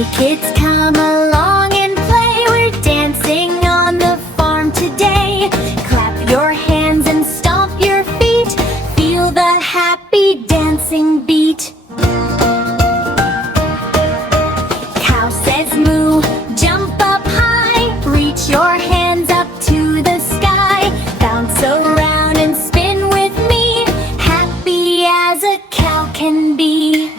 Hey kids, come along and play. We're dancing on the farm today. Clap your hands and stomp your feet. Feel the happy dancing beat. Cow says moo, jump up high. Reach your hands up to the sky. Bounce around and spin with me. Happy as a cow can be.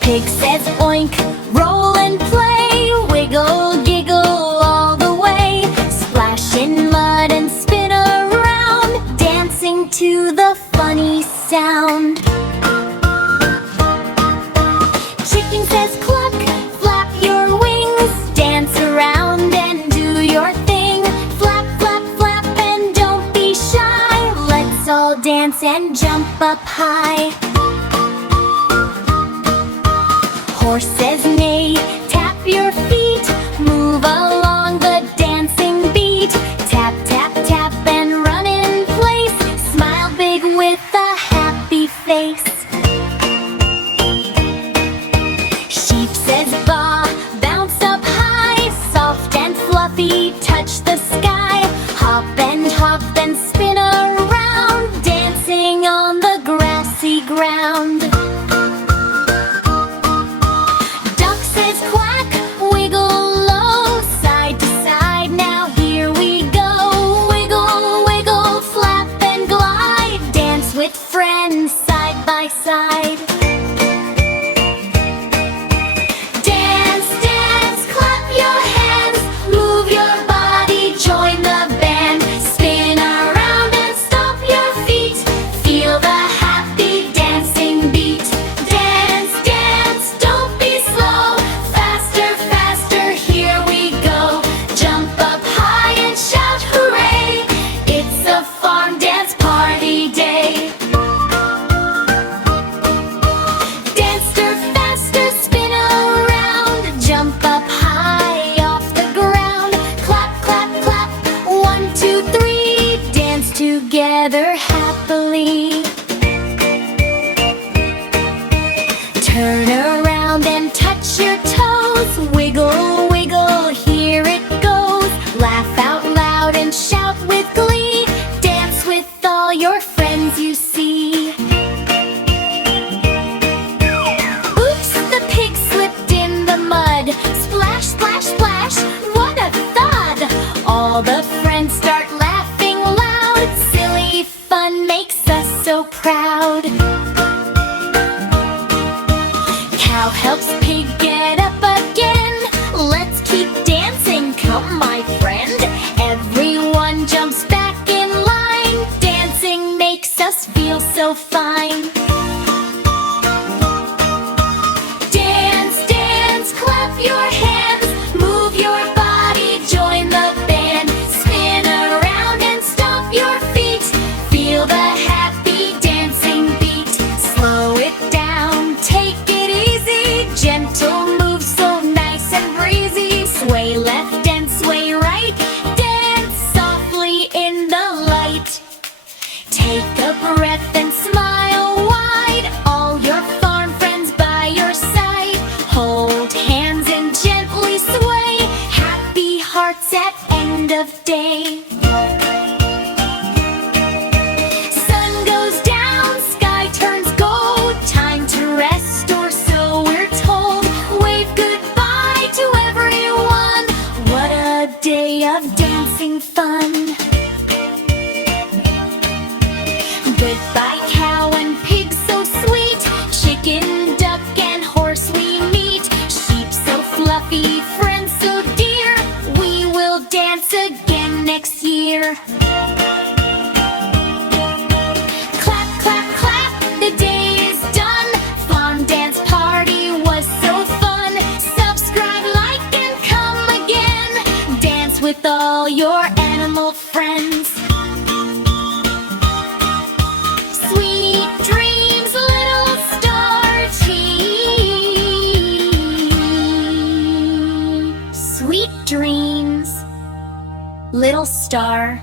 Pig says oink, roll and play. Wiggle, giggle all the way. Splash in mud and spin around, dancing to the funny sound. Chicken says cluck, flap your wings. Dance around and do your thing. Flap, flap, flap and don't be shy. Let's all dance and jump up high. Horse says neigh, tap your feet. Move along the dancing beat. Tap, tap, tap and run in place. Smile big with a happy face. Sheep says baa, bounce up high. Soft and fluffy, touch the sky. Hop and spin around, dancing on the grassy ground. Side by side. Dance, dance, clap your hands. Move your body, join the band. Spin around and stomp your feet. Feel the happy dancing beat. Dance, dance, don't be slow. Faster, faster, here we go. Jump up high and shout hooray. It's a farm dance party day. Together happily. Turn around and touch your toes. Wiggle, wiggle, here it goes. Laugh out loud and shout with glee. Dance with all your friends you see. Oops, the pig slipped in the mud. Splash, splash, splash, what a thud. All the friends start laughing loud. Silly fun makes us so proud. Cow helps pig get up again. Let's keep dancing, come my friend. Everyone jumps back in line. Dancing makes us feel so fine. Dance, dance, clap your hands. Move your body, join the band. Spin around and stomp your feet. Feel the happy dancing beat. Slow it down, take it easy. Gentle move so nice and breezy. Sway left and sway right. Dance softly in the light. Take a breath and smile wide. All your farm friends by your side. Hold hands and gently sway. Happy hearts at end of day. Sun goes down, sky turns gold. Time to rest, or so we're told. Wave goodbye to everyone. What a day of dancing fun. Goodbye cow and pig so sweet. Chicken, duck and horse we meet. Sheep so fluffy, friends so dear. We will dance again next year. Clap, clap, clap, the day is done. Farm dance party was so fun. Subscribe, like and come again. Dance with all your animal friends. Sweet dreams, little star team. Sweet dreams, little star